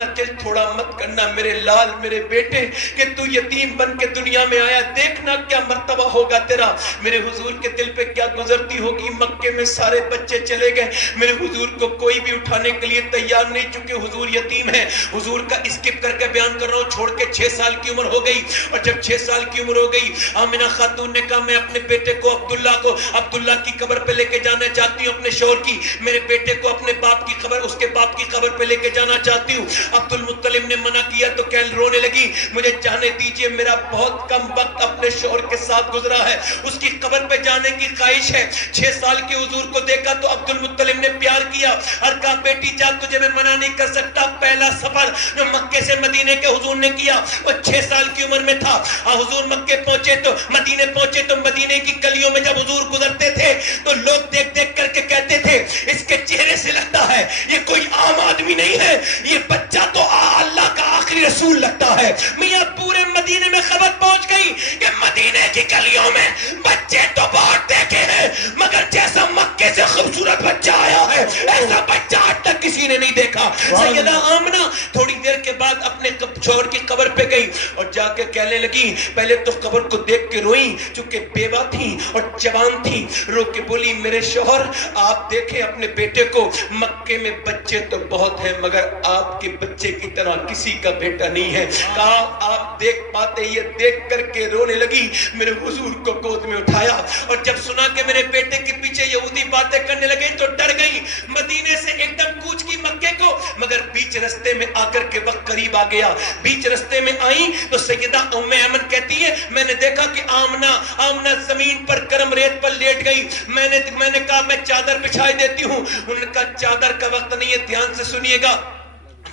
دل تھوڑا مت کرنا میرے لال میرے بیٹے کہ تو یتیم بن کے دنیا میں آیا، دیکھنا کیا مرتبہ ہوگا تیرا۔ میرے حضور کے دل پہ کیا گزرتی ہوگی، مکے میں سارے بچے چلے گئے، میرے حضور کو کوئی بھی اٹھانے کے لیے تیار نہیں، چونکہ حضور یتیم ہے۔ حضور کا اسکپ کر کے بیان کر رہا ہوں، چھوڑ کے 6 سال کی عمر ہو گئی، اور جب 6 سال کی عمر ہو گئی آمنہ خاتون نے کہا میں اپنے بیٹے کو عبداللہ کی قبر پہ لے کے جانا چاہتی ہوں، اپنے شوہر کی، میرے بیٹے کو اپنے باپ کی قبر، اس کے باپ کی قبر پہ لے کے جانا چاہتی ہوں۔ عبد المطلب نے منع کیا تو کہنے رونے لگی، مجھے جانے دیجئے، میرا بہت کم وقت اپنے شوہر کے ساتھ گزرا ہے، اس کی قبر پہ جانے کی خواہش ہے۔ 6 سال کے حضور کو دیکھا تو عبد المطلب نے پیار کیا اور کہا بیٹی جا، تجھے میں منع نہیں کر سکتا۔ پہلا سفر جو مکے سے مدینے کے حضور نے کیا وہ 6 سال کی عمر میں تھا۔ حضور مکے پہنچے تو مدینے کی گلیوں میں جب حضور گزرتے تھے تو لوگ دیکھ دیکھ کر کے کہتے تھے اس کے چہرے سے لگتا ہے یہ کوئی عام آدمی نہیں ہے، یہ بچہ تو اللہ کا آخری رسول لگتا ہے۔ میاں پورے مدینے میں خبر پہنچ گئی کہ مدینے کی گلیوں میں بچے تو بہت دیکھے ہیں، مگر جیسا مکے سے خوبصورت بچہ آیا ہے ایسا بچہ آج تک کسی نے نہیں دیکھا۔ سیدہ آمنہ تھوڑی دیر کے بعد اپنے شوہر کی قبر پہ گئی اور جا کے کہنے لگی، پہلے تو قبر کو دیکھ کے روئی چونکہ بیوہ تھی اور جوان تھی، رو کے بولی میرے شوہر آپ دیکھیں اپنے بیٹے کو، مکے میں بچے تو بہت ہیں مگر آپ کے بچے کی طرح کسی کا بیٹا نہیں ہے۔ کہا آپ دیکھ پاتے، یہ دیکھ کر کے رونے لگی، میرے حضور کو گود میں اٹھایا، اور جب سنا کہ میرے بیٹے کے پیچھے یہودی باتیں کرنے لگے تو ڈر گئی، مدینے سے ایک دم کوچ کی مکے کو، مگر بیچ رستے میں آ کر کے وقت قریب آ گیا۔ بیچ رستے میں آئیں تو سیدہ ام ایمن کہتی ہے میں نے دیکھا کہ آمنہ زمین پر گرم ریت پر لیٹ گئی، میں نے کہا میں چادر بچھائی دیتی ہوں۔ انہوں نے کہا چادر کا وقت نہیں ہے، دھیان سے سنیے گا،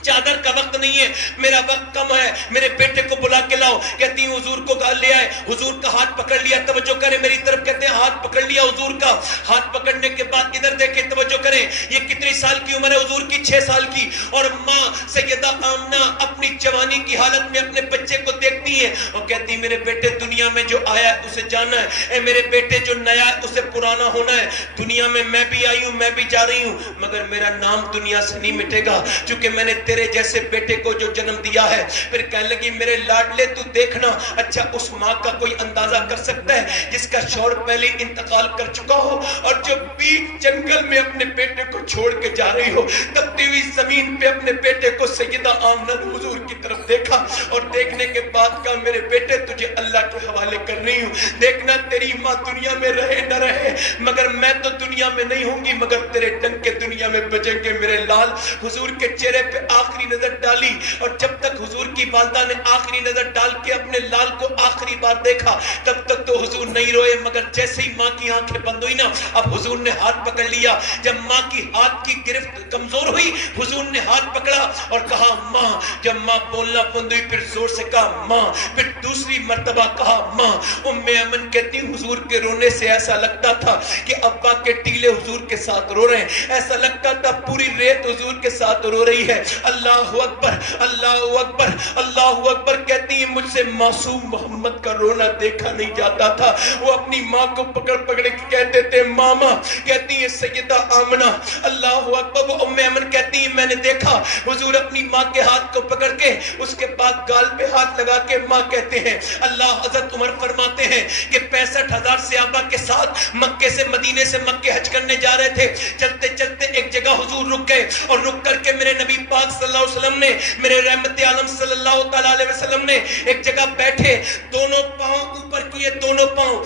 چادر کا وقت نہیں ہے، میرا وقت کم ہے، میرے بیٹے کو بلا کے لاؤ۔ کہتی ہوں حضور کو لے آئے، حضور کا ہاتھ پکڑ لیا، توجہ کریں میری طرف، کہتے ہیں ہاتھ پکڑ لیا حضور کا، ہاتھ پکڑنے کے بعد ادھر دیکھیں، توجہ کریں، یہ کتنی سال کی عمر ہے حضور کی؟ 6 سال کی، اور ماں سیدہ آمنہ اپنی جوانی کی حالت میں اپنے بچے کو دیکھتی ہے اور کہتی میرے بیٹے دنیا میں جو آیا ہے اسے جانا ہے، اے میرے بیٹے جو نیا ہے اسے پرانا ہونا ہے، دنیا میں بھی آئی ہوں، میں بھی جا رہی ہوں، مگر میرا نام دنیا سے نہیں مٹے گا، چونکہ میں نے تیرے جیسے بیٹے کو جو جنم دیا ہے۔ پھر کہنے لگی میرے لاڈلے تو دیکھنا، اچھا اس ماں کا کوئی اندازہ کر سکتا ہے جس کا شوہر پہلے انتقال کر چکا ہو اور جو بیچ جنگل میں اپنے بیٹے کو چھوڑ کے جا رہی ہو، تپتی ہوئی زمین پہ اپنے بیٹے کو سیدہ آمنہ نے حضور کی طرف دیکھا اور دیکھنے کے بعد کہا میرے بیٹے تجھے اللہ کے حوالے کر رہی ہوں، دیکھنا تیری ماں دنیا میں رہے نہ رہے مگر میں تو دنیا میں نہیں ہوں گی، مگر تیرے ڈنکے دنیا میں بجیں گے میرے لال۔ حضور کے چہرے پہ آخری نظر ڈالی اور جب تک حضور کی والدہ نے آخری نظر ڈال کے اپنے لال کو آخری بار دیکھا تب تک تو حضور نہیں روئے، مگر جیسے ہی ماں کی آنکھیں بند ہوئی نا اب حضور نے ہاتھ پکڑ لیا۔ جب ماں کی ہاتھ کی گرفت کمزور ہوئی حضور نے ہاتھ پکڑا اور کہا ماں، جب ماں بولنا بند ہوئی پھر زور سے کہا ماں، پھر دوسری مرتبہ کہا ماں۔ ام ایمن کہتی حضور کے رونے سے ایسا لگتا تھا کہ ابا کے ٹیلے حضور کے ساتھ رو رہے ہیں، ایسا لگتا تھا پوری ریت حضور کے ساتھ رو رہی ہے۔ اللہ اکبر اللہ اکبر اللہ اکبر، کہتی ہے مجھ سے معصوم محمد کا رونا دیکھا نہیں جاتا تھا، وہ اپنی ماں کو پکڑ پکڑ کے کہتے تھے ماما، کہتی ہے سیدہ آمنہ اللہ اکبر، وہ ام ایمن کہتی ہے میں نے دیکھا حضور اپنی ماں کے ہاتھ کو پکڑ کے اس کے بعد گال پہ ہاتھ لگا کے ماں کہتے ہیں۔ اللہ حضرت عمر فرماتے ہیں کہ 65,000 صحابہ کے ساتھ مکے سے مدینے سے مکے حج کرنے جا رہے تھے، چلتے چلتے ایک جگہ حضور رک گئے اور رک کر کے میرے نبی پاک صلی اللہ علیہ وسلم نے، میرے رحمت عالم صلی اللہ تعالیٰ علیہ وسلم نے ایک جگہ بیٹھے، دونوں پاؤں اوپر کیے، دونوں پاؤں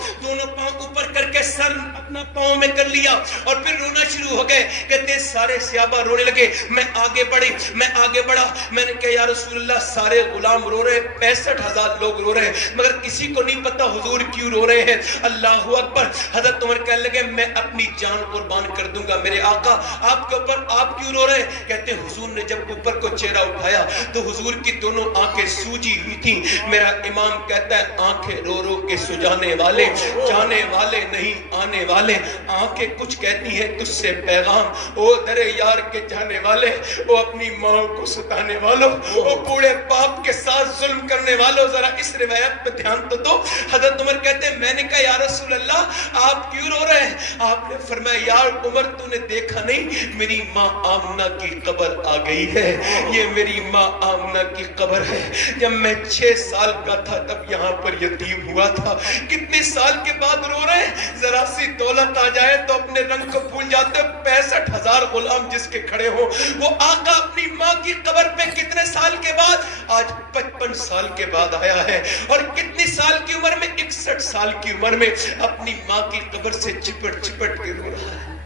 اوپر کر کے سر اپنا پاؤں میں کر لیا اور پھر رونا شروع ہو گئے۔ کہتے سارے صحابہ رونے لگے، میں آگے بڑھا، میں نے کہا یا رسول اللہ سارے غلام رو رہے ہیں، 65,000 لوگ رو رہے ہیں مگر کسی کو نہیں پتا حضور کیوں رو رہے ہیں۔ اللہ اکبر، حضرت عمر کہنے لگے میں اپنی جان قربان کر دوں گا میرے آقا، آپ کے اوپر آپ کیوں رو رہے ہیں؟ کہتے حضور نے جب اوپر کو چہرہ اٹھایا تو حضور کی دونوں آنکھیں سوجی ہوئی تھی۔ میرا امام کہتا ہے آنکھیں رو رو کے سجانے والے، جانے والے نہیں آنے والے، آنکھیں کچھ کہتی ہیں تجھ سے پیغام، او در یار کے جانے والے، او اپنی ماں کو ستانے والوں، او بوڑھے باپ کے ساتھ ظلم کرنے والوں، ذرا اس روایت پہ دھیان تو دو۔ حضرت عمر کہتے ہیں میں نے کہا یا رسول اللہ آپ کیوں رو رہے ہیں؟ آپ نے فرمایا یار عمر تو نے دیکھا نہیں میری ماں آمنہ کی قبر آ گئی ہے، ہے، یہ میری ماں آمنہ کی قبر ہے۔ جب میں 6 سال کا تھا تب یہاں پر یتیم ہوا تھا۔ کتنے سال کے بعد رو رہے ہیں؟ ذرا سی دولت آ جائے تو اپنے رنگ کو بھول جاتے۔ 65,000 غلام جس کے کھڑے ہو، وہ آقا اپنی ماں کی قبر پہ کتنے سال کے بعد؟ آج 55 سال کے بعد آیا ہے، اور کتنی سال کی عمر میں؟ 61 سال کی عمر میں اپنی ماں کی قبر سے چپٹ چپٹ کے رو رہا ہے۔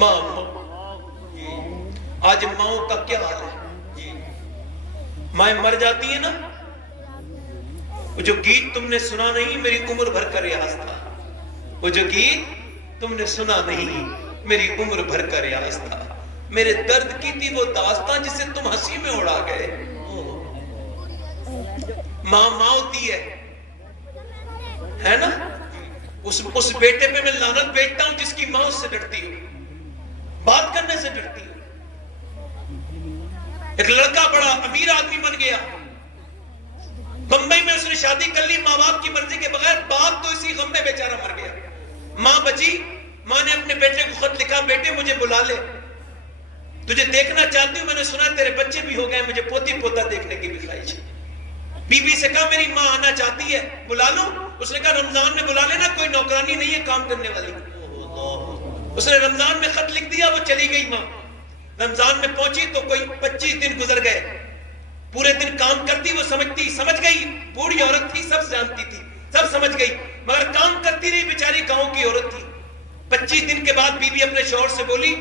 ماں آج ماؤں کا کیا حال ہے؟ مائیں مر جاتی ہیں نا، وہ جو گیت تم نے سنا نہیں میری عمر بھر کا ریاض تھا، وہ جو گیت تم نے سنا نہیں میری عمر بھر کا ریاض تھا، میرے درد کی تھی وہ داستان جسے تم ہنسی میں اڑا گئے۔ ماں ماں ہوتی ہے نا؟ اس بیٹے پہ میں لعنت بیٹھتا ہوں جس کی ماں اس سے ڈرتی ہو، بات کرنے سے ڈرتی ہو۔ ایک لڑکا بڑا امیر آدمی بن گیا، بمبئی میں اس نے شادی کر لی ماں باپ کی مرضی کے بغیر، باپ تو اسی غم میں بیچارہ مر گیا۔ ماں بچی، ماں نے اپنے بیٹے کو خط لکھا، بیٹے مجھے بلا لے، تجھے دیکھنا چاہتی ہوں، میں نے سنا تیرے بچے بھی ہو گئے، مجھے پوتی پوتا دیکھنے کی بھی خواہش ہے۔ بی بی سے کہا میری ماں آنا چاہتی ہے، بلا لوں؟ اس نے کہا رمضان میں بلا لینا، کوئی نوکرانی نہیں ہے کام کرنے والی۔ اس نے رمضان میں خط لکھ دیا، وہ چلی گئی ماں۔ رمضان میں پہنچی تو کوئی 25 دن گزر گئے، پورے دن کام کرتی، وہ سمجھ گئی، بوڑھی عورت تھی، سب جانتی تھی، سب سمجھ گئی، مگر کام کرتی رہی، بیچاری گاؤں کی عورت تھی۔ 25 دن کے بعد بی بی اپنے شوہر سے بولی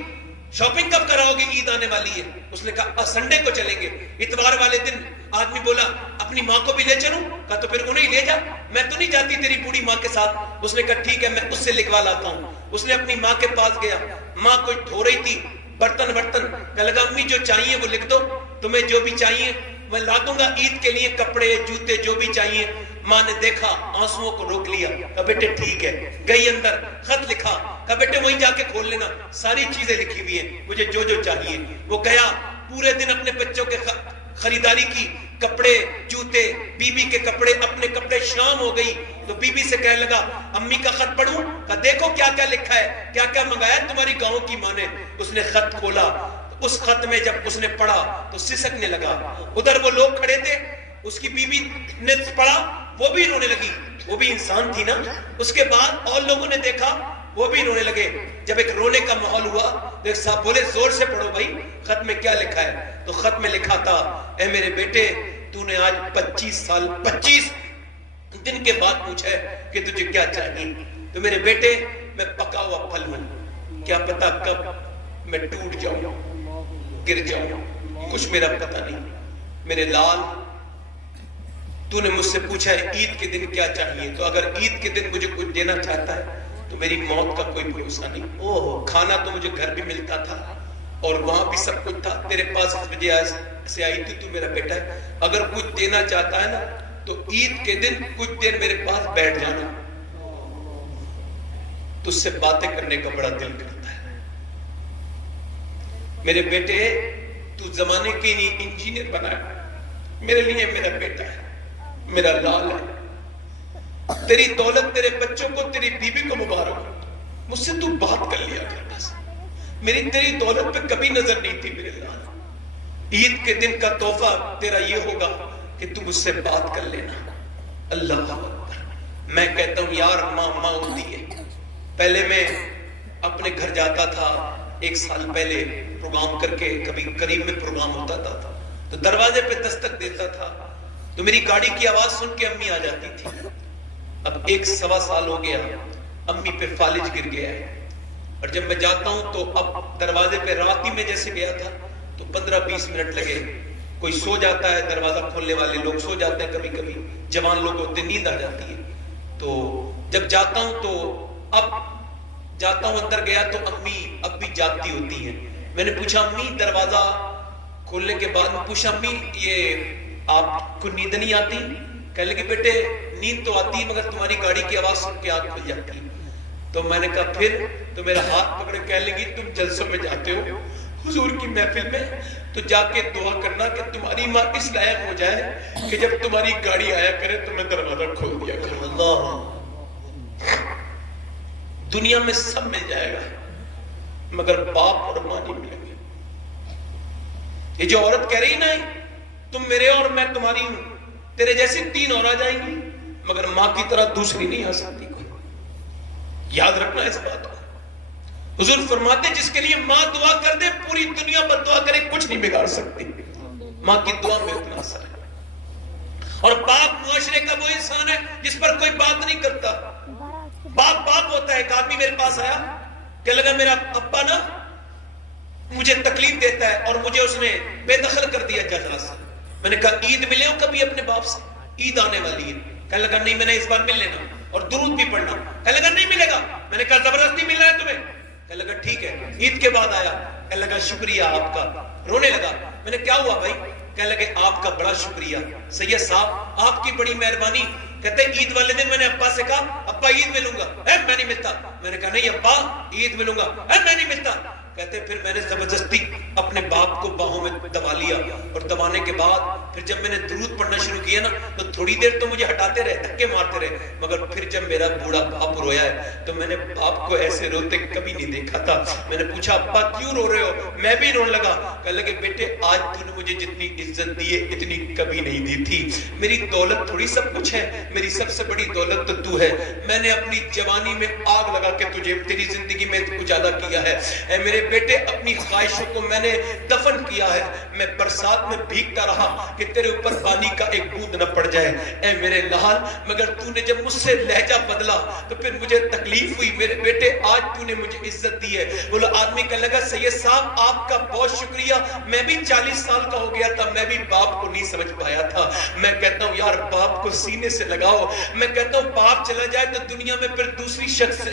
شاپنگ کب کراؤ گے؟ عید آنے والی ہے۔ اس نے کہا سنڈے کو چلیں گے۔ اتوار والے دن آدمی بولا اپنی ماں کو بھی لے چلوں؟ کہا تو پھر انہیں لے جا، میں تو نہیں جاتی تیری بوڑھی ماں کے ساتھ۔ اس نے کہا ٹھیک ہے میں اس سے لکھوا لاتا ہوں۔ اس نے اپنی ماں کے پاس گیا، ماں کوئی دھو رہی تھی برتن، کہنے لگا امی جو چاہیے وہ لکھ دو، تمہیں جو بھی چاہیے میں لا دوں گا، عید کے لیے کپڑے جوتے جو بھی چاہیے۔ ماں نے دیکھا، آنسوؤں کو روک لیا، کہا بیٹے ٹھیک ہے۔ گئی اندر، خط لکھا، کہا بیٹے وہیں جا کے کھول لینا، ساری چیزیں لکھی ہوئی ہیں، مجھے جو جو چاہیے۔ وہ گیا، پورے دن اپنے بچوں کے خریداری کی، کپڑے جوتے، بی بی کے کپڑے، اپنے کپڑے۔ شام ہو گئی تو بی بی سے کہنے لگا امی کا خط پڑھوں؟ کہا دیکھو کیا کیا لکھا ہے، کیا کیا منگایا تمہاری گاؤں کی ماں نے۔ اس نے خط کھولا، اس خط میں جب اس نے پڑھا تو سسکنے لگا۔ ادھر وہ لوگ کھڑے تھے، اس کی بیوی نے پڑھا، وہ بھی رونے لگی، وہ بھی انسان تھی نا۔ اس کے بعد اور لوگوں نے دیکھا، وہ بھی رونے لگے۔ جب ایک رونے کا ماحول ہوا تو ایک صاحب بولے زور سے پڑھو بھائی، خط میں کیا لکھا ہے؟ تو خط میں لکھا تھا اے میرے بیٹے تو نے آج 25 دن کے بعد پوچھا ہے کہ تجھے کیا چاہیے، تو میرے بیٹے میں پکا ہوا پھل ہوں، کیا پتا کب میں ٹوٹ جاؤں، گر جاؤں، کچھ میرا پتہ نہیں۔ میرے لال تو نے مجھ سے پوچھا ہے عید کے دن کیا چاہیے، تو اگر عید کے دن مجھے کچھ دینا چاہتا ہے تو میری موت کا کوئی بھروسہ نہیں۔ کھانا تو مجھے گھر بھی ملتا تھا اور وہاں بھی سب کچھ تھا، تیرے پاس اس وجہ سے آئی تھی، تو میرا بیٹا ہے، اگر کچھ دینا چاہتا ہے نا تو عید کے دن کچھ دیر میرے پاس بیٹھ جانا، تو اس سے باتیں کرنے کا بڑا دل کرتا ہے۔ میرے بیٹے تو زمانے کے انجینئر بنا ہے، میرے لیے میرا بیٹا ہے، میرا لال ہے، تیری دولت تیرے بچوں کو، تیری بیوی کو مبارک، مجھ سے تو بات کر لیا کر بس، میری تیری دولت پہ کبھی نظر نہیں تھی میرے لال۔ عید کے دن کا تحفہ تیرا یہ ہوگا کہ تو مجھ سے بات کر لینا۔ اللہ اکبر۔ میں کہتا ہوں یار ماں ماں ہوتی ہے۔ پہلے میں اپنے گھر جاتا تھا، 1 سال پہلے پروگرام کر کے، کبھی قریب میں پروگرام ہوتا تھا تو دروازے پہ دستک دیتا تھا تو میری گاڑی کی آواز سن کے امی آ جاتی تھی۔ اب 1.25 سال ہو گیا، امی پہ فالج گر گیا ہے، اور جب میں جاتا ہوں تو اب دروازے پہ رات ہی میں جیسے گیا تھا تو 15-20 منٹ لگے، کوئی سو جاتا ہے، دروازہ کھولنے والے لوگ سو جاتے ہیں، کبھی کبھی جوان لوگ ہوتے نیند آ جاتی ہے، تو جب جاتا ہوں تو اب جاتا ہوں اندر گیا تو امی اب بھی جاگتی ہوتی ہیں۔ میں نے پوچھا امی، دروازہ کھولنے کے بعد میں پوچھا امی یہ آپ کو نیند نہیں آتی؟ کہنے لگے بیٹے نیند تو آتی ہے مگر تمہاری گاڑی کی آواز سن کے آنکھ کھل جاتی ہے۔ تو میں نے کہا پھر؟ تو میرا ہاتھ پکڑے کہنے لگی تم جلسوں میں جاتے ہو حضور کی محفل میں تو جا کے دعا کرنا کہ تمہاری ماں اس لائق ہو جائے کہ جب تمہاری گاڑی آیا کرے تو میں دروازہ کھول دیا کروں۔ اللہ، دنیا میں سب مل جائے گا مگر باپ اور ماں نہیں ملیں گے۔ یہ جو عورت کہہ رہی نا تم میرے اور میں تمہاری ہوں، تیرے جیسی 3 اور آ جائیں گی مگر ماں کی طرح دوسری نہیں آ سکتی کوئی. یاد رکھنا اس بات کو. حضور فرماتے جس کے لیے ماں دعا کر دے پوری دنیا پر دعا کرے کچھ نہیں بگاڑ سکتی. ماں کی دعا میں اتنا اثر ہے. اور باپ معاشرے کا وہ انسان ہے جس پر کوئی بات نہیں کرتا. باپ ہوتا ہے. ایک آدمی میرے پاس آیا کہ لگا میرا ابا نا مجھے تکلیف دیتا ہے اور مجھے اس نے بے دخل کر دیا ججا سے. میں نے کہا عید ملے ہو کبھی اپنے باپ سے؟ عید آنے والی ہے. کہنے لگا نہیں میں نے اس بار مل لینا اور درود بھی پڑھنا. کہنے لگا نہیں ملے گا. میں نے کہا زبردستی ملنا ہے تمہیں؟ کہنے لگا ٹھیک ہے. عید کے بعد آیا. کہنے لگا شکریہ آپ کا. رونے لگا. میں نے کیا ہوا بھائی؟ کہنے لگے آپ کا بڑا شکریہ سید صاحب، آپ کی بڑی مہربانی. کہتے عید والے دن میں نے ابا سے کہا ابا عید ملوں گا. میں نہیں ملتا. میں نے کہا نہیں ابا عید ملوں گا. میں نہیں ملتا. کہتے پھر میں نے زبردستی اپنے باپ کو باہوں میں دبا لیا اور دبانے کے بعد پھر جب میں نے درود پڑھنا شروع کیا نا تو تھوڑی دیر تو مجھے ہٹاتے رہے، دھکے مارتے رہے، مگر پھر جب میرا بوڑھا باپ رویا ہے تو میں نے باپ کو ایسے روتے کبھی نہیں دیکھا تھا. میں نے پوچھا ابا کیوں رو رہے ہو؟ میں بھی رونے لگا. کہنے لگے بیٹے آج تو نے مجھے جتنی عزت دی ہے اتنی کبھی نہیں دی تھی. میری دولت تھوڑی سب کچھ ہے، میری سب سے بڑی دولت تو ہے. میں نے اپنی جوانی میں آگ لگا کے تجھے تیری زندگی میں اجالا کیا ہے. اے میرے بیٹے اپنی خواہشوں کو میں نے دفن کیا ہے. میں برسات میں بھیگتا رہا کہ تیرے اوپر پانی کا ایک بوند نہ پڑ جائے. اے میرے لال مگر تو نے جب مجھ سے لہجہ بدلا تو پھر مجھے تکلیف ہوئی. میرے بیٹے آج تو نے مجھے عزت دی ہے. بولا آدمی کہنے لگا سید صاحب آپ کا بہت شکریہ. میں بھی 40 سال کا ہو گیا تھا، میں بھی باپ کو نہیں سمجھ پایا تھا. میں کہتا ہوں یار باپ کو سینے سے لگاؤ. میں کہتا ہوں باپ چلا جائے تو دنیا میں پھر دوسری شخص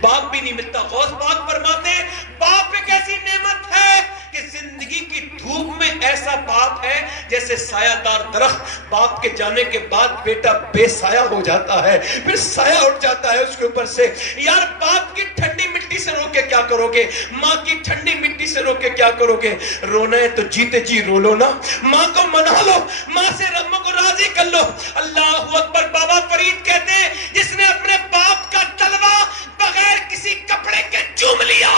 باپ بھی نہیں ملتا. غوث پاک فرماتے ہیں باپ ایک ایسی نعمت ہے کہ زندگی کی دھوپ میں ایسا باپ ہے جیسے سایہ دار درخت. باپ کے جانے کے بعد بیٹا بے سایہ ہو جاتا ہے، پھر سایہ اٹھ جاتا ہے اس کے اوپر سے. یار باپ کی ٹھنڈی مٹی سے رو کے کیا کرو گے؟ ماں کی ٹھنڈی مٹی سے رو کے کیا کرو گے؟ رونا ہے تو جیتے جی رو لو نا. ماں کو منا لو، ماں سے رب کو راضی کر لو. اللہ اکبر. بابا فرید کہتے ہیں جس نے اپنے باپ کا تلوا بغیر کسی کپڑے کے چوم لیا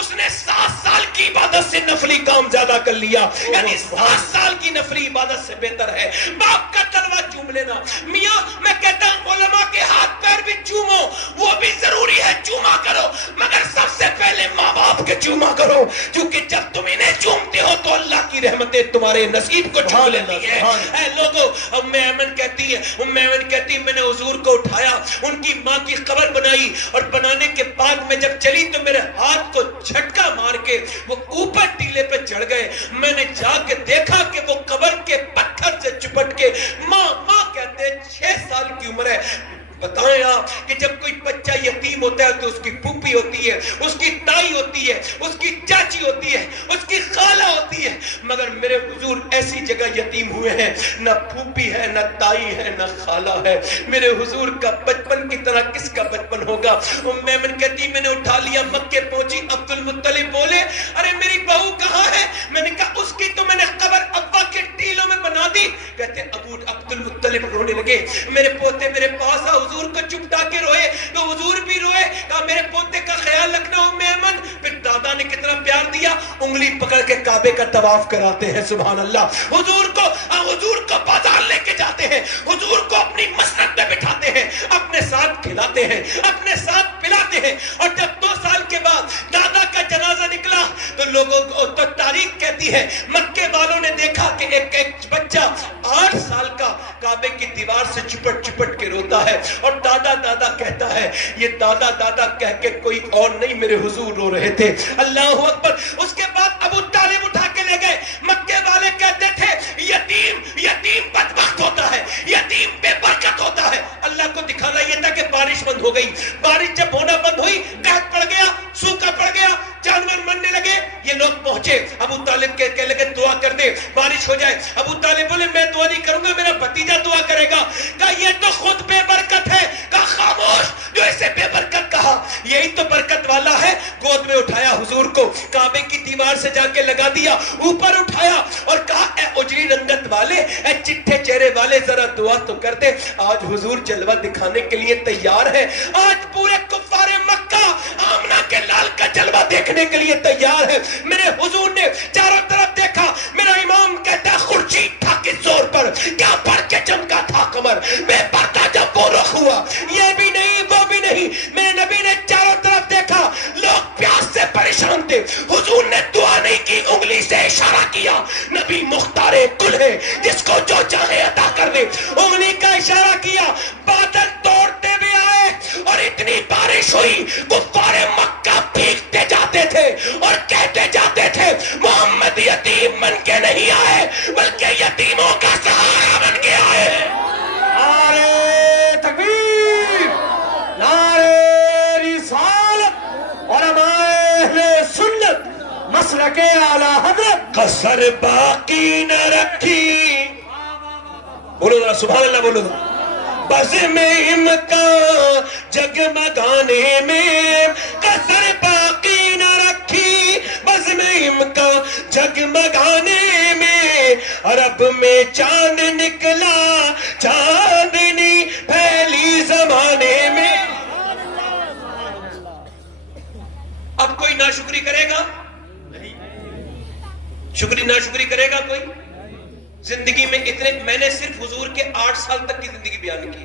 اس نے 7 سال کی عبادت سے نفلی کام زیادہ کر لیا. یعنی 7 سال کی نفلی عبادت سے بہتر ہے باپ کا تلوا چوم لینا. میاں میں کہتا ہوں علماء کے ہاتھ پیر بھی چومو، وہ بھی ضروری ہے، چوما کرو، مگر سب سے پہلے ماں باپ کے چوما کرو. کیونکہ جب تم انہیں چومتے ہو تو اللہ کی رحمتیں تمہارے نصیب کو چوم لیتی ہے. اے لوگوں ام ایمن کہتی ہے میں نے حضور کو اٹھایا، ان کی ماں کی قبر بنائی اور بنانے کے بعد میں جب چلی تو میرے ہاتھ کو جھٹکا مار کے وہ اوپر ٹیلے پہ چڑھ گئے. میں نے جا کے دیکھا کہ وہ قبر کے پتھر سے چپٹ کے ماں کہتے ہیں 6 سال کی عمر ہے. بتائیں آپ کہ جب کوئی بچہ یتیم ہوتا ہے تو اس کی پھوپھی ہوتی ہے، اس کی تائی ہوتی ہے، اس کی چاچی ہوتی ہے، اس کی خالہ ہوتی ہے. مگر میرے حضور ایسی جگہ یتیم ہوئے ہیں، نہ پھوپھی ہے، نہ تائی ہے، نہ خالہ ہے. میرے حضور کا بچپن کی طرح کس کا بچپن ہوگا؟ ام ایمن کہتی میں نے اٹھا لیا، مکے پہنچی. عبد المطلب بولے ارے میری بہو کہاں ہے؟ میں نے کہا اس کی تو میں نے قبر ابا کے ٹیلوں میں بنا دی. کہتے ابو عبد المطلب رونے لگے. میرے پوتے میرے پاس آ، حضور کو چپٹا کے روئے تو حضور بھی روئے. کہا میرے پوتے کا خیال رکھنا ام ایمن. پھر دادا نے کتنا پیار دیا، انگلی پکڑ کے کعبے کا طواف کراتے ہیں. سبحان اللہ. حضور کو بازار لے کے جاتے ہیں، حضور کو اپنی مسند پہ بٹھاتے ہیں، اپنے ساتھ کھلاتے ہیں، اپنے ساتھ پلاتے ہیں. اور جب 2 سال کے بعد دادا کا جنازہ نکلا تو لوگوں کو تو تاریخ کہتی ہے مکے والوں نے دیکھا کہ ایک بچہ 8 سال کا کعبے کی دیوار سے چپٹ کے روتا ہے اور دادا کہتا ہے. یہ دادا کہہ کے کوئی اور نہیں، میرے حضور رو رہے تھے. اللہ اکبر. اس کے بعد ابو طالب اٹھا کے لے گئے. مکے والے کہتے تھے یتیم بدبخت ہوتا ہے، یتیم بے برکت ہوتا ہے. اللہ کو دکھانا یہ تھا کہ بارش بند ہو گئی. بارش جب ہونا بند ہوئی قحط پڑ گیا، سوکھا پڑ گیا، جانور مرنے لگے. یہ لوگ پہنچے ابو طالب کہنے لگے دعا کر دے بارش ہو جائے. ابو طالب بولے میں دعا نہیں کروں گا، میرا بھتیجا دعا کرے گا. کہا یہ تو خود بے برکت ہے. کہا خاموش، جو اسے بے برکت کہا یہی تو برکت والا ہے. گود میں اٹھایا حضور کو، کعبے کی دیوار سے جا کے لگا دیا، اوپر اٹھایا اور کہا اے اجری رنگت والے، اے چٹھے چہرے والے، ذرا دعا تو کر دے. آج حضور جلوہ دکھانے کے لیے تیار ہے. آج پورے کفار مکہ آمنہ کے لال کا جلوہ دیکھنے کے لیے تیار ہے. میرے حضور نے چاروں طرف دیکھا, میرا امام کہتا ہے خورشید تھا کس زور پر, کیا پڑھ کے چمکا تھا قمر, بے پردہ جب وہ رخ ہوا, یہ بھی نہیں وہ بھی نہیں. میرے نبی نے چاروں طرف دیکھا, لوگ پیاس سے پریشان تھے, حضور نے دعا نہیں کی, انگلی سے اشارہ کیا. نبی مختار کل ہے, جس کو جو چاہے عطا کر دے. انگلی کا اشارہ کیا, بادل توڑتے ہوئے آئے اور اتنی بارش ہوئی, کفار مکہ بھیگتے جاتے تھے اور کہتے جاتے تھے محمد یتیم بن کے نہیں آئے بلکہ یتیموں کا سہارا بن کے آئے. نعرے تکبیر, نعرے رسالت, علماء اہل سنت مسلک اعلی حضرت قصر باقی نہ رکھی. بولو ذرا سبحان اللہ بولو. بزم امکان جگمگانے میں قصر باقی نہ رکھی, بزم امکان جگمگانے میں. عرب میں چاند نکلا, چاندنی پھیلی زمانے میں. اب کوئی ناشکری کرے گا؟ ناشکری کرے گا کوئی؟ زندگی میں اتنے, میں نے صرف حضور کے 8 سال تک کی زندگی بیان کی.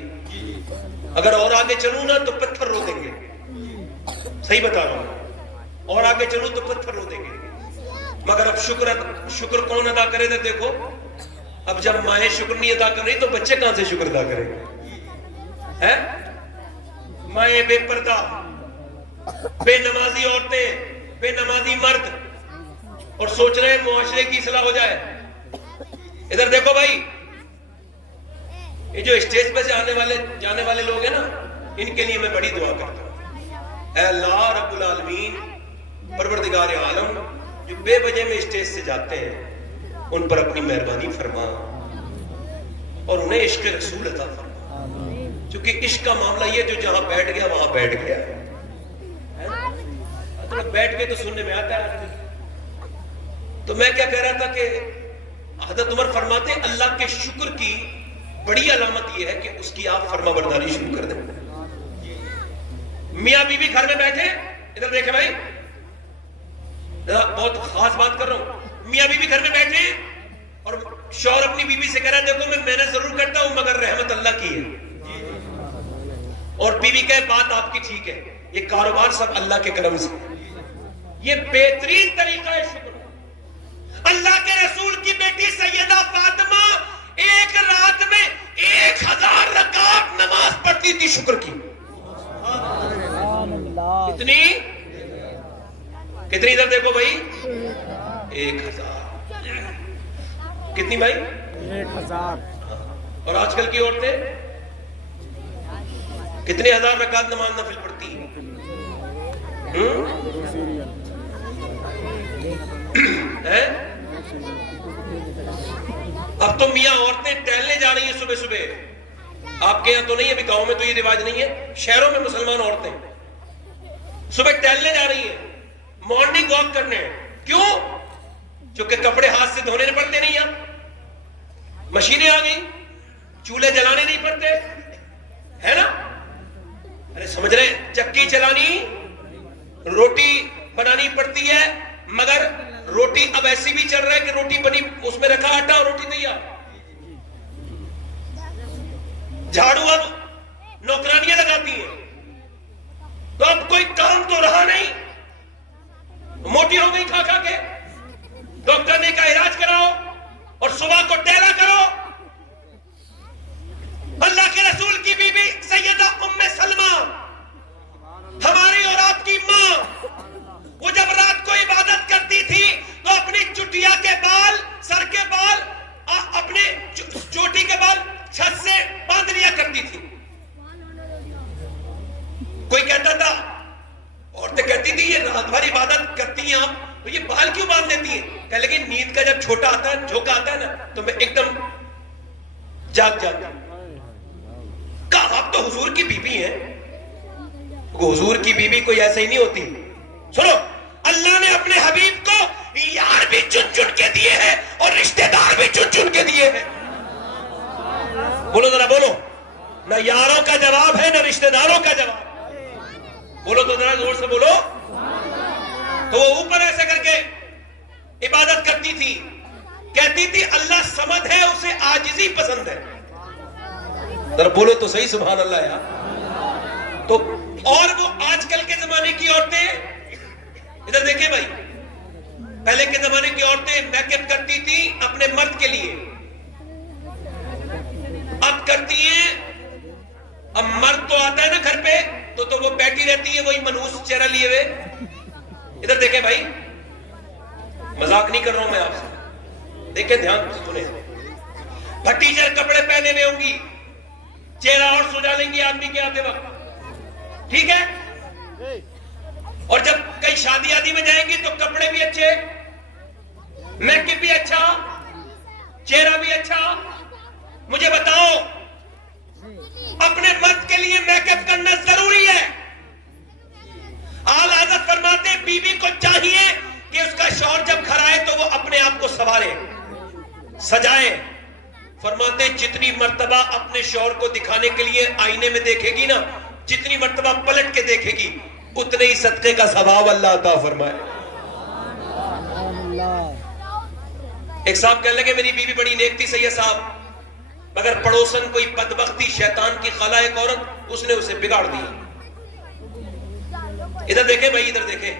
اگر اور آگے چلوں نا تو پتھر رو دیں گے, صحیح بتا رہا ہوں, اور آگے چلوں تو پتھر رو دیں گے. مگر اب شکر کون ادا کرے گا؟ دیکھو, اب جب مائیں شکر نہیں ادا کر رہی تو بچے کہاں سے شکر ادا کریں گے؟ مائیں بے پردہ, بے نمازی عورتیں, بے نمازی مرد, اور سوچ رہے ہیں معاشرے کی اصلاح ہو جائے. ادھر دیکھو بھائی, یہ جو اسٹیج پہ سے جانے والے لوگ ہیں نا, ان کے لیے میں بڑی دعا کرتا ہوں. اے اللہ رب العالمین, پروردگار عالم, جو بے وجہ میں اسٹیج سے جاتے ہیں ان پر اپنی مہربانی فرما اور انہیں عشق رسول عطا فرما. چونکہ عشق کا معاملہ یہ, جو جہاں بیٹھ گیا وہاں بیٹھ گیا. بیٹھ گئے تو سننے میں آتا ہے. تو میں کیا کہہ رہا تھا کہ حضرت عمر فرماتے ہیں اللہ کے شکر کی بڑی علامت یہ ہے کہ اس کی آپ فرما برداری شروع کر دیں. میاں بیوی گھر میں بیٹھے, ادھر دیکھیں بھائی, بہت خاص بات کر رہا ہوں. میاں بیوی گھر میں بیٹھے اور شوہر اپنی بیوی سے کہہ رہا ہے دیکھو میں محنت ضرور کرتا ہوں مگر رحمت اللہ کی ہے, اور بیوی کہے بات آپ کی ٹھیک ہے, یہ کاروبار سب اللہ کے کرم سے. یہ بہترین طریقہ ہے شکر. اللہ کے رسول کی بیٹی سیدہ فاطمہ ایک رات میں 1000 رکعت نماز پڑھتی تھی شکر کی. کتنی ادھر دیکھو بھائی, 1000. کتنی بھائی؟ 1000. اور آج کل کی عورتیں کتنے 1000 رکعت نماز نفل پڑھتی ہیں؟ اب تو میاں عورتیں ٹہلنے جا رہی ہیں صبح صبح. آپ کے یہاں تو نہیں, ابھی گاؤں میں تو یہ رواج نہیں ہے, شہروں میں مسلمان عورتیں صبح ٹہلنے جا رہی ہیں, مارننگ واک کرنے. کیوں؟ چونکہ کپڑے ہاتھ سے دھونے پڑتے نہیں, یہاں مشینیں آ گئی, چولہے جلانے نہیں پڑتے, ہے نا؟ ارے سمجھ رہے, چکی چلانی, روٹی بنانی پڑتی ہے, مگر روٹی اب ایسی بھی چل رہا ہے کہ روٹی بنی, اس میں رکھا آٹا اور روٹی تیار. جھاڑو اب نوکرانیاں لگاتی ہیں, تو اب کوئی کام تو رہا نہیں, موٹی ہو گئی کھا کھا کے. ڈاکٹر نے کہا علاج کراؤ اور صبح کو ٹہلا کرو. اللہ کے رسول کی بیوی سیدہ ام سلمہ, ہماری اور آپ کی ماں, وہ جب رات کو عبادت کرتی تھی تو اپنی چٹیا کے بال, سر کے بال, اپنے چوٹی کے بال چھت سے باندھ لیا کرتی تھی. کوئی کہتا تھا, عورتیں کہتی تھی یہ رات بھر عبادت کرتی ہیں آپ تو یہ بال کیوں باندھ لیتی ہیں؟ کہ لیکن نیند کا جب چھوٹا آتا ہے, جھوکا آتا ہے نا, تو میں ایک دم جاگ جاتا ہوں. کہا آپ تو حضور کی بیوی ہیں. حضور کی بیوی کوئی ایسے ہی نہیں ہوتی. سنو, اللہ نے اپنے حبیب کو یار بھی چن چن کے دیے ہیں اور رشتہ دار بھی چن چن کے دیے ہیں. بولو ذرا بولو, نہ یاروں کا جواب ہے نہ رشتہ داروں کا جواب. بولو تو ذرا زور سے بولو. تو وہ اوپر ایسے کر کے عبادت کرتی تھی, کہتی تھی اللہ صمد ہے, اسے عاجزی پسند ہے. ذرا بولو تو صحیح سبحان اللہ یار. تو اور وہ آج کل کے زمانے کی عورتیں, ادھر دیکھیں بھائی, پہلے کے زمانے کی عورتیں میک اپ کرتی تھی اپنے مرد کے لیے, اب کرتی ہیں, اب مرد تو آتا ہے نا گھر پہ تو وہ بیٹھی رہتی ہے وہی منحوس چہرہ لیے ہوئے. ادھر دیکھیں بھائی, مذاق نہیں کر رہا ہوں میں آپ سے, دیکھیں دھیان سے سنیں. پھٹی چہر کپڑے پہنے ہوئے ہوں گی, چہرہ اور سجا لیں گی آدمی کے آتے وقت, ٹھیک ہے, اور جب کئی شادی آدی میں جائیں گی تو کپڑے بھی اچھے, میک اپ بھی اچھا, چہرہ بھی اچھا. مجھے بتاؤ اپنے مرد کے لیے میک اپ کرنا ضروری ہے؟ اعلیٰ حضرت فرماتے ہیں بیوی کو چاہیے کہ اس کا شوہر جب گھر آئے تو وہ اپنے آپ کو سنوارے, سجائے. فرماتے ہیں جتنی مرتبہ اپنے شوہر کو دکھانے کے لیے آئینے میں دیکھے گی نا, جتنی مرتبہ پلٹ کے دیکھے گی, اتنے ہی صدقے کا ثواب اللہ عطا فرمائے. ایک صاحب کہنے لگے میری بیوی بڑی نیک تھی سید صاحب, مگر پڑوسن کوئی بدبختی شیطان کی خالہ ایک عورت, اس نے اسے بگاڑ دی. ادھر دیکھیں بھائی, ادھر دیکھیں,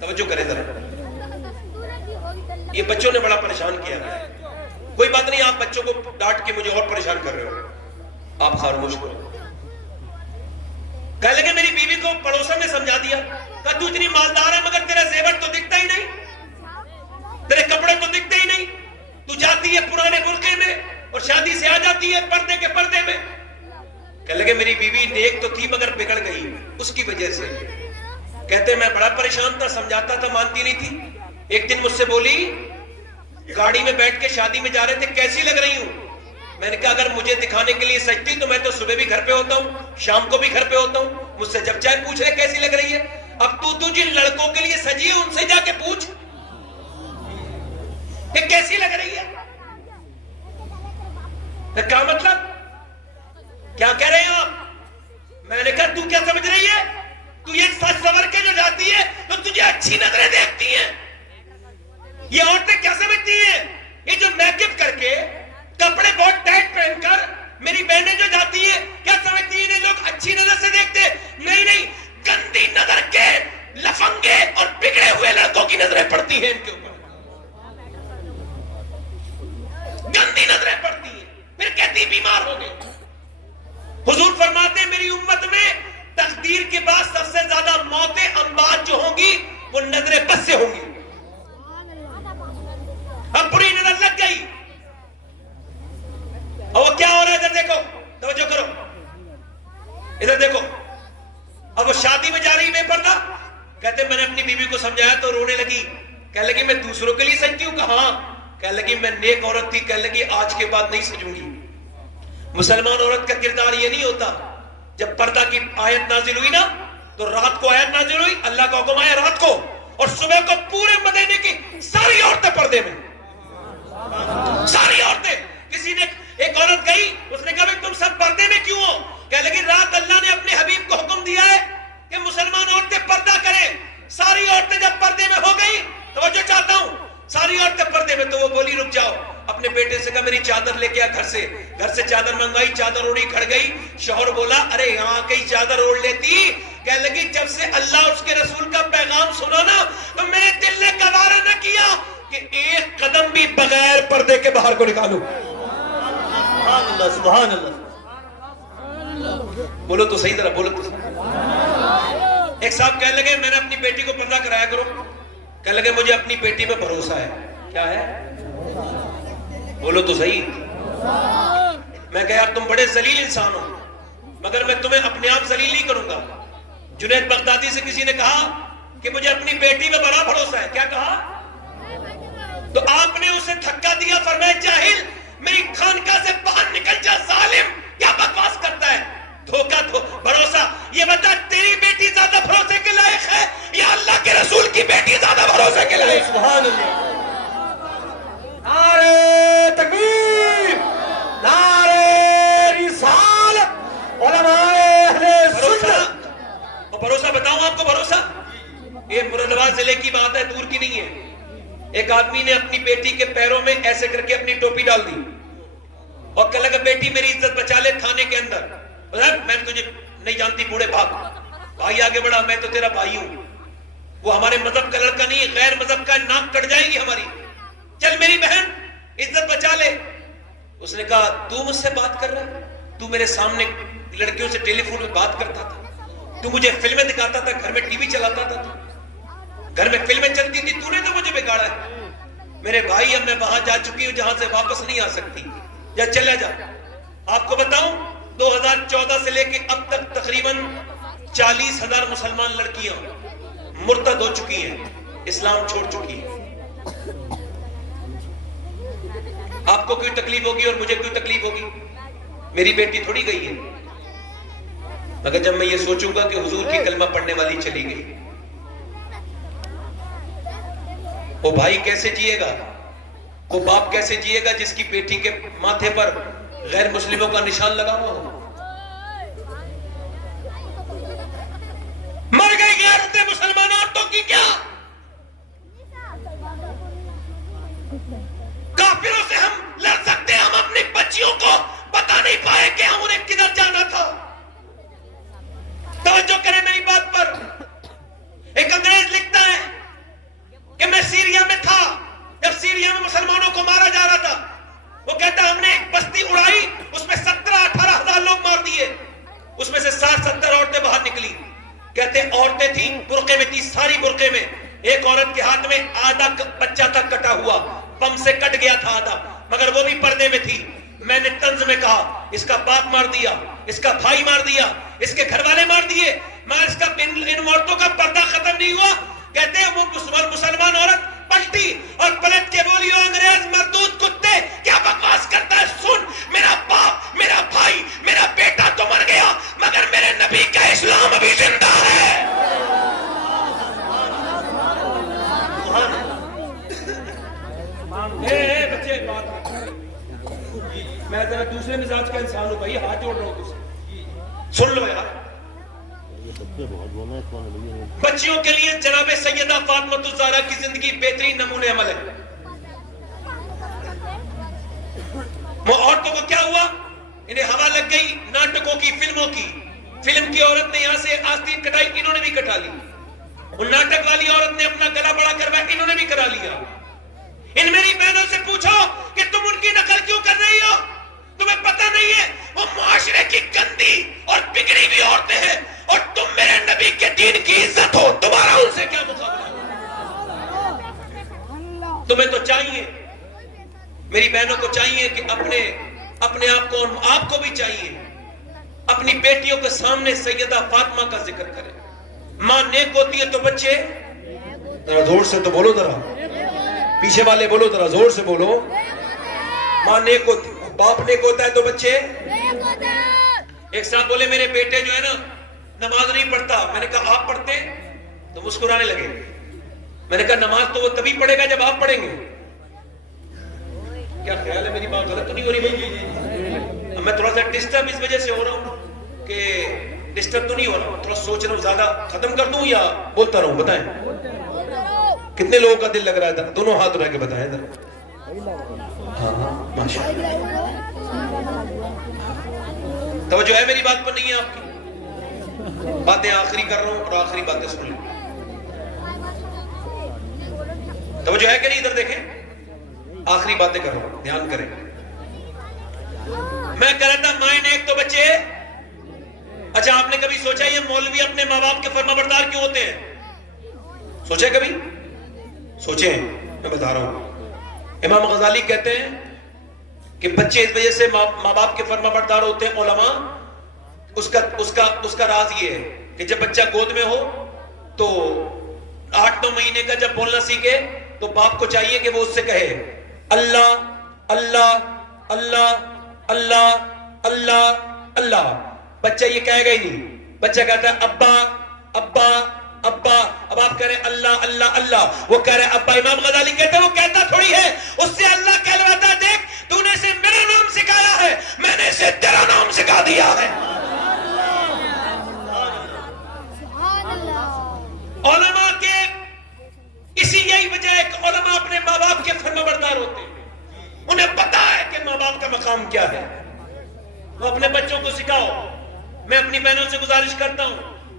توجہ کریں ذرا. یہ بچوں نے بڑا پریشان کیا ہے. کوئی بات نہیں, آپ بچوں کو ڈانٹ کے مجھے اور پریشان کر رہے ہو, آپ خاموش کرو. کہنے لگے میری بیوی کو پڑوسن نے سمجھا دیا, کہا تو اتنی مالدار ہے مگر تیرا زیور تو دکھتا ہی نہیں, تیرے کپڑے تو دکھتے ہی نہیں, تو جاتی ہے پرانے برقعے میں اور شادی سے آ جاتی ہے پردے کے پردے میں. کہنے لگے میری بیوی نیک تو تھی مگر بگڑ گئی اس کی وجہ سے. کہتے میں بڑا پریشان تھا, سمجھاتا تھا مانتی نہیں تھی. ایک دن مجھ سے بولی, گاڑی میں بیٹھ کے شادی میں جا رہے تھے, کیسی لگ رہی ہوں؟ میں نے کہا اگر مجھے دکھانے کے لیے سجتی تو میں تو صبح بھی گھر پہ ہوتا ہوں, شام کو بھی گھر پہ ہوتا ہوں, مجھ سے جب چاہے پوچھ رہے کیسی لگ رہی ہے. اب تو جن لڑکوں کے لیے سجی ہے ان سے جا کے پوچھ کہ کیسی لگ رہی ہے. کیا مطلب, کیا کہہ رہے ہیں آپ؟ میں نے کہا تو کیا سمجھ رہی ہے, تو یہ سچ سور کے جو جاتی ہے تو تجھے اچھی نظریں دیکھتی ہیں. یہ عورتیں کیا سمجھتی ہیں, یہ جو میک اپ کر کے کپڑے بہت ٹائٹ پہن کر میری بہنیں جو جاتی ہیں, کیا سمجھتی ہیں لوگ اچھی نظر سے دیکھتے؟ نہیں نہیں, گندی نظر کے لفنگے اور بگڑے ہوئے لڑکوں کی نظریں پڑتی ہیں ان کے اوپر, گندی نظریں پڑتی ہیں, پھر کہتی بیمار ہو گئے. حضور فرماتے ہیں میری امت میں تقدیر کے بعد سب سے زیادہ موتیں اموات جو ہوں گی وہ نظر بد سے ہوں گی. اب بری نظر لگ گئی, اور وہ کیا ہو رہا ہے, ادھر دیکھو, توجہ کرو, ادھر دیکھو. اب وہ شادی میں جا رہی بے پردہ, کہتے میں نے اپنی بیوی کو سمجھایا تو رونے لگی. کہنے لگی میں دوسروں کے لیے سجتی ہوں, کہا ہاں. کہنے لگی میں نیک عورت تھی, کہنے لگی آج کے بعد نہیں سجوں گی. مسلمان عورت کا کردار یہ نہیں ہوتا. جب پردہ کی آیت نازل ہوئی نا تو رات کو آیت نازل ہوئی, اللہ کا حکم آیا رات کو, اور صبح کو پورے مدینے کی ساری عورتیں پردے میں, ساری عورتیں. کسی نے ایک عورت گئی, اس نے کہا بھئی تم سب پردے میں کیوں ہو؟ کہنے لگی رات اللہ نے اپنے حبیب کو حکم دیا ہے کہ مسلمان عورتیں پردہ کریں. ساری عورتیں جب پردے میں ہو گئی, توجہ چاہتا ہوں, ساری عورتیں پردے میں, تو وہ بولی رک جاؤ. اپنے بیٹے سے کہا میری چادر لے کے آ گھر سے چادر منگوائی, چادر اوڑی, کھڑ گئی. شوہر بولا ارے یہاں کئی چادر اوڑھ لیتی. کہنے لگی جب سے اللہ اور اس کے رسول کا پیغام سنا نا تو میرے دل نے گوارا نہ کیا کہ ایک قدم بھی بغیر پردے کے باہر کو نکالوں. سبحان اللہ, سبحان اللہ. بولو تو صحیح طرح, بولو تو صحیح. ایک صاحب کہنے لگے میں نے اپنی بیٹی کو پردہ کرایا کرو. کہنے لگے مجھے اپنی بیٹی میں بھروسہ ہے. کیا ہے؟ بولو تو صحیح. میں کہا یار تم بڑے ذلیل انسان ہو, مگر میں تمہیں اپنے آپ ذلیل نہیں کروں گا. جنید بغدادی سے کسی نے کہا کہ مجھے اپنی بیٹی میں بڑا بھروسہ ہے. کیا کہا؟ تو آپ نے اسے دھکا دیا, فرمایا جاہل, میری خانقاہ سے باہر نکل جا ظالم, کیا بکواس کرتا ہے, دھوکہ بھروسہ. یہ بتا تیری بیٹی زیادہ بھروسے کے لائق ہے یا اللہ کے رسول کی بیٹی زیادہ بھروسے کے لائق؟ سبحان اللہ. نعرہ تکبیر, نعرہ رسالت, علماء اہل سنت. بھروسہ بتاؤں آپ کو, بھروسہ یہ مراد آباد ضلع مسئلے کی بات ہے، دور کی نہیں ہے. ایک آدمی نے اپنی بیٹی کے پیروں میں ایسے کر کے اپنی ٹوپی ڈال دی اور کہنے لگا بیٹی میری عزت بچا لے تھانے کے اندر. میں تجھے نہیں جانتی، بوڑھے بھاگ. بھائی آگے بڑھا، میں تو تیرا بھائی ہوں، وہ ہمارے مذہب کا لڑکا نہیں ہے، غیر مذہب کا، ناک کٹ جائے گی ہماری. چل میری بہن عزت بچا لے. اس نے کہا تو مجھ سے بات کر رہا ہے؟ تو میرے سامنے لڑکیوں سے ٹیلی فون پہ بات کرتا تھا، تو مجھے فلمیں دکھاتا تھا، گھر میں ٹی وی چلاتا تھا، گھر میں فلمیں چلتی تھی، تو نے تو مجھے بگاڑا ہے. میرے بھائی اب میں وہاں جا چکی ہوں جہاں سے واپس نہیں آ سکتی، یا چلا جا. آپ کو بتاؤں 2014 سے لے کے اب تک تقریباً 40,000 مسلمان لڑکیاں مرتد ہو چکی ہیں، اسلام چھوڑ چکی ہیں. آپ کو کوئی تکلیف ہوگی اور مجھے کوئی تکلیف ہوگی؟ میری بیٹی تھوڑی گئی ہے. مگر جب میں یہ سوچوں گا کہ حضور کی کلمہ پڑھنے والی چلی گئی، وہ بھائی کیسے جیے گا، وہ باپ کیسے جیے گا جس کی بیٹی کے ماتھے پر غیر مسلموں کا نشان لگا ہوا ہو؟ مر گئی غیرت مسلمان عورتوں کی کیا؟ کافروں سے ہم لڑ سکتے ہیں، ہم اپنی بچیوں کو بتا نہیں پائے کہ ہم انہیں کدھر جانا تھا. توجہ کریں میری بات پر. ایک انگریز لکھتا ہے کہ میں سیریا میں تھا جب سیریا میں مسلمانوں کو مارا جا رہا تھا. وہ کہتا ہم نے ایک بستی اڑائی، اس میں 17-18 ہزار لوگ مار دیے، اس میں سے 60-70 عورتیں باہر نکلی. کہتے عورتیں تھیں، برقعے میں تھی، ساری برقعے میں. ایک عورت کے ہاتھ میں آدھا بچہ تھا کٹا ہوا، بم سے کٹ گیا تھا آدھا، مگر وہ بھی پردے میں تھی. میں نے طنز میں کہا اس کا باپ مار دیا، اس کا بھائی مار دیا، اس کے گھر والے مار دیے، مگر اس کا ان عورتوں کا پردہ ختم نہیں ہوا. کہتے ہیں وہ مسلمان عورت پلٹی اور پلٹ کے بولی او انگریز مردود کتے کیا بکواس کرتا ہے، سن میرا باپ، میرا بھائی، میرا بیٹا تو مر گیا مگر میرے نبی کا اسلام ابھی زندہ ہے. بچے بات، میں ذرا دوسرے مزاج کا انسان ہوں بھائی، ہاتھ جوڑ رہا ہوں تجھے، سن لو یار. بچیوں کے لیے جناب سیدہ فاطمہ الزہرا کی زندگی بہترین نمونے عمل ہے. وہ عورتوں کو کیا ہوا؟ انہیں ہوا لگ گئی ناٹکوں کی، فلموں کی. فلم کی عورت نے یہاں سے آستین کٹائی، انہوں نے بھی کٹا لی. وہ ناٹک والی عورت نے اپنا گلا بڑا کروایا، انہوں نے بھی کرا لیا. ان میری بہنوں سے پوچھو کہ تم ان کی نقل کیوں کر رہی ہو؟ تمہیں پتہ نہیں ہے وہ معاشرے کی گندی اور بگڑی ہوئی عورتیں ہیں، اور تم میرے نبی کے دین کی عزت ہو، تمہارا ان سے کیا مقابلہ؟ تمہیں تو چاہیے، میری بہنوں کو چاہیے کہ اپنے آپ کو، آپ کو بھی چاہیے اپنی بیٹیوں کے سامنے سیدہ فاطمہ کا ذکر کریں. ماں نیک ہوتی ہے تو بچے، ذرا زور سے تو بولو، ذرا پیچھے والے بولو، ذرا زور سے بولو. ماں نیک ہوتی، باپ نیک ہوتا ہے تو بچے. ایک صاحب بولے میرے بیٹے جو ہے نا نماز نہیں پڑھتا. میں نے کہا آپ پڑھتے ہیں؟ تو مسکرانے لگے. میں نے کہا نماز تو وہ تبھی پڑھے گا جب آپ پڑھیں گے. کیا خیال ہے، میری بات غلط تو نہیں ہو رہی بھائی؟ میں تھوڑا سا ڈسٹرب اس وجہ سے ہو رہا ہوں کہ ڈسٹرب تو نہیں ہو رہا، تھوڑا سوچ رہا ہوں زیادہ ختم کر دوں یا بولتا رہوں؟ بتائیں کتنے لوگوں کا دل لگ رہا ہے؟ دونوں ہاتھ اٹھا کے بتائیں ذرا. ہاں ہاں ماشاءاللہ. توجہ ہے میری بات پر نہیں ہے آپ کی؟ باتیں آخری کر رہا ہوں اور آخری باتیں سن لیں. توجہ ہے کہ نہیں؟ ادھر دیکھیں، آخری باتیں کر رہا ہوں، دھیان کریں. میں کہہ رہا تھا مائیں نیک تو بچے. اچھا آپ نے کبھی سوچا یہ مولوی اپنے ماں باپ کے فرما بردار کیوں ہوتے ہیں؟ سوچے کبھی؟ سوچیں، میں بتا رہا ہوں. امام غزالی کہتے ہیں کہ بچے اس وجہ سے ماں باپ کے فرما بردار ہوتے ہیں. علماء اس کا راز یہ ہے کہ جب بچہ گود میں ہو تو 8-9 مہینے کا جب بولنا سیکھے تو باپ کو چاہیے کہ وہ اس سے کہے اللہ اللہ اللہ اللہ اللہ اللہ. بچہ یہ کہے گا ہی نہیں، بچہ کہتا ہے ابا ابا ابا. اب آپ کہہ رہے اللہ اللہ اللہ، وہ کہہ رہے ابا. امام غزالی کہتے ہیں وہ کہتا تھوڑی ہے، اس سے اللہ کہلواتا ہے دیکھ تو نے اسے میرا نام سکھایا ہے، میں نے اسے تیرا نام سکھا دیا ہے. علماء کے کا مقام کیا ہے، وہ اپنے بچوں کو سکھاؤ. میں اپنی بہنوں سے گزارش کرتا ہوں،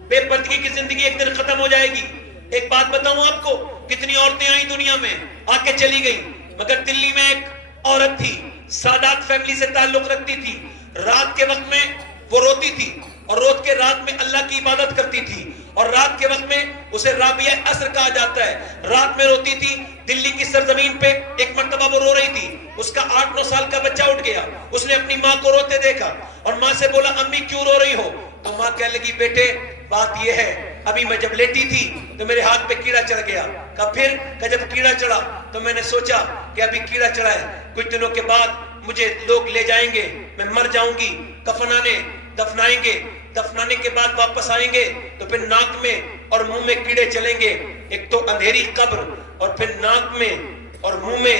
بے پردگی کی زندگی ایک دن ختم ہو جائے گی. ایک بات بتاؤں آپ کو، کتنی عورتیں آئیں دنیا میں، آ کے چلی گئی، مگر دلی میں ایک عورت تھی، سادات فیملی سے تعلق رکھتی تھی. رات کے وقت میں وہ روتی تھی، اور روز کے رات میں اللہ کی عبادت کرتی تھی، اور رات کے وقت میں اسے رابعہ عصر کہا جاتا ہے. رات میں روتی تھی. دلی کی سرزمین پہ ایک مرتبہ وہ رو رہی تھی، اس کا 8-9 سال کا بچہ اٹھ گیا. اس نے اپنی ماں کو روتے دیکھا اور ماں سے بولا امی کیوں رو رہی ہو؟ تو ماں کہنے لگی بیٹے بات یہ ہے، ابھی میں جب لیٹی تھی تو میرے ہاتھ پہ کیڑا چڑھ گیا. کہا پھر؟ کہ جب کیڑا چڑھا تو میں نے سوچا کہ ابھی کیڑا چڑھا ہے، کچھ دنوں کے بعد مجھے لوگ لے جائیں گے، میں مر جاؤں گی، کفنانے دفنائیں گے، دفنانے کے بعد واپس آئیں گے تو پھر ناک میں اور منہ میں کیڑے چلیں گے. ایک تو اندھیری قبر اور پھر ناک میں اور منہ میں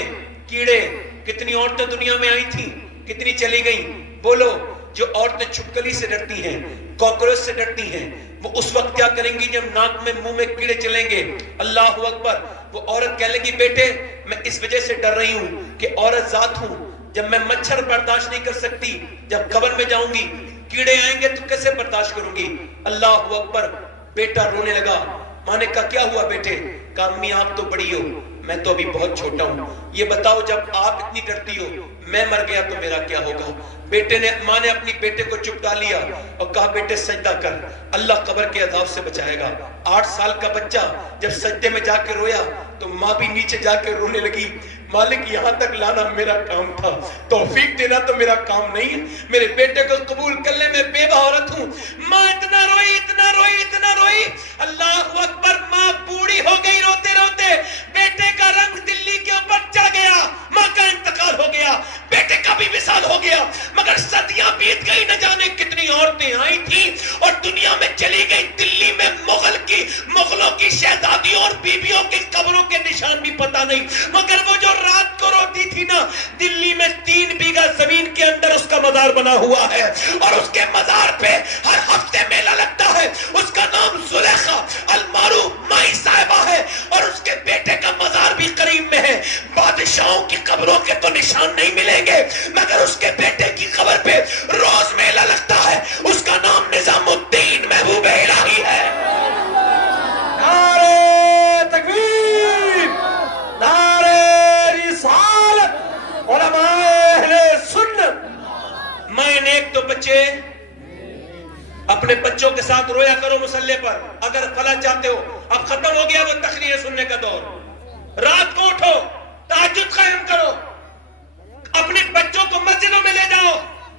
کیڑے. کتنی عورتیں دنیا میں آئی تھیں، کتنی چلی گئیں. بولو جو عورتیں چھپکلی سے ڈرتی ہیں، کاکروچ سے ڈرتی ہیں، وہ اس وقت کیا کریں گی جب ناک میں منہ میں کیڑے چلیں گے؟ اللہ اکبر. وہ عورت کہنے لگی بیٹے میں اس وجہ سے ڈر رہی ہوں کہ عورت ذات ہوں، جب میں مچھر برداشت نہیں کر سکتی، جب قبر میں جاؤں گی کیڑے آئیں گے تو کیسے برداشت کروں گی؟ اللہ اکبر. بیٹا رونے لگا. ماں نے کہا کیا ہوا بیٹے؟ کہا امی آپ تو بڑی ہو، میں تو ابھی بہت چھوٹا ہوں، یہ بتاؤ جب آپ اتنی ڈرتی ہو میں مر گیا تو میرا کیا ہوگا؟ ماں نے اپنی بیٹے کو چپٹا لیا اور کہا بیٹے سجدہ کر، اللہ قبر کے عذاب سے بچائے گا. 8 سال کا بچہ جب سجدے میں جا کے رویا تو ماں بھی نیچے جا کے رونے لگی. مالک یہاں تک لانا میرا کام تھا، توفیق دینا تو میرا کام نہیں ہے. میرے بیٹے کو قبول کر لے، میں بیوہ عورت ہوں. ماں اتنا روئی اتنا روئی اتنا روئی. اللہ اکبر. ماں بوڑھی ہو گئی روتے روتے. بیٹے کا رنگ دلی کے اوپر چڑھ گیا، ماں کا انتقال ہو گیا، بیٹے کا بھی وصال ہو گیا. مگر صدیاں بیت گئی، نہ جانے کتنی عورتیں آئی تھیں اور دنیا میں چلی گئی. دلی میں مغلوں کی شہزادیوں اور بیویوں کی قبروں کے نشان بھی پتہ نہیں. مگر وہ جو رات کو روتی تھی نا، دلی میں 3 بیگھہ زمین کے اندر اس کا مزار بنا ہوا ہے، اور اس کے مزار پہ ہر ہفتے میلہ لگتا ہے. اس کا نام زلیخا المعروف مائی صاحبہ ہے، اور اس کے بیٹے کا مزار بھی قریب میں ہے. بادشاہوں کی قبروں کے تو نشان نہیں ملیں گے، مگر اس کے بیٹے کی قبر پہ روز میلہ لگتا ہے. اس کا نام نظام الدین محبوب الہی ہے. نعرہ تکبیر، نعرہ رسالت، علماء اہل سنت. مائیں نیک تو بچے اپنے بچوں کے ساتھ رویا کرو مصلی پر اگر فلاح چاہتے ہو. اب ختم ہو گیا وہ تقریر سننے کا دور. رات کو اٹھو، تہجد قائم کرو، اپنے بچوں کو مسجدوں میں لے جاؤ،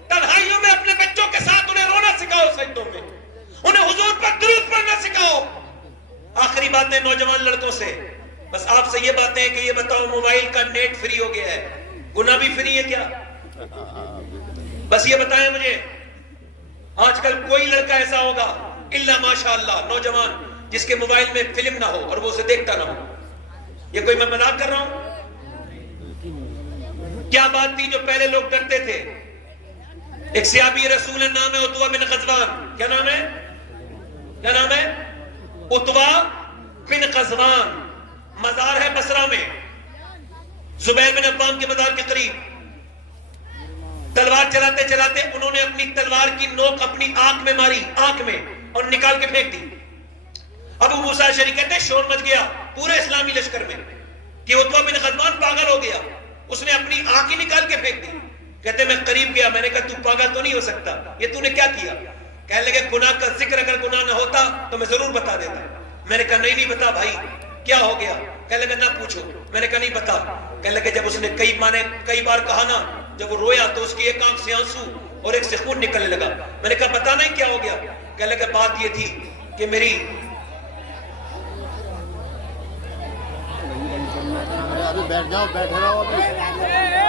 تنہائیوں میں اپنے بچوں کے ساتھ انہیں رونا سکھاؤ، سجدوں میں انہیں حضور پر درود پڑھنا سکھاؤ. آخری باتیں نوجوان لڑکوں سے، بس آپ سے یہ باتیں ہیں کہ یہ بتاؤ موبائل کا نیٹ فری ہو گیا ہے، گناہ بھی فری ہے کیا؟ بس یہ بتائیں مجھے. آج کل کوئی لڑکا ایسا ہوگا الا ماشاءاللہ نوجوان جس کے موبائل میں فلم نہ ہو اور وہ اسے دیکھتا نہ ہو. یہ کوئی میں مذاق کر رہا ہوں؟ کیا بات تھی جو پہلے لوگ ڈرتے تھے؟ ایک صحابی رسول نام ہے عتبہ بن غزوان. کیا نام ہے؟ کیا نام ہے؟ عتبہ بن غزوان. مزار ہے بصرہ میں، زبیر بن عوام کے مزار کے قریب. تلوار چلاتے چلاتے انہوں نے اپنی تلوار کی نوک اپنی آنکھ میں ماری، آنکھ میں، اور نکال کے پھینک دی. ابو موسیٰ اشعری کہتے ہیں شور مچ گیا پورے اسلامی لشکر میں کہ عتبہ بن غزوان پاگل ہو گیا، اس نے اپنی آنکھ ہی نکال کے پھینک دی. کہتے میں قریب گیا، میں نے کہا تو پاگل تو نہیں ہو سکتا، یہ تو نے کیا کیا؟ کہنے لگے گناہ کا ذکر اگر گناہ نہ ہوتا تو میں ضرور بتا دیتا. میں نے کہا نہیں بتا بھائی کیا ہو گیا؟ کہنے لگے نہ پوچھو. میں نے کہا نہیں بتا. کہنے لگے جب اس نے کئی بار کہا نا، جب وہ رویا تو اس کی ایک آنکھ سے آنسو اور ایک سے خون نکلنے لگا. میں نے کہا پتا نہیں کیا ہو گیا؟ کہنے لگا بات یہ تھی کہ میری بیٹھ جاؤ، بیٹھے رہو.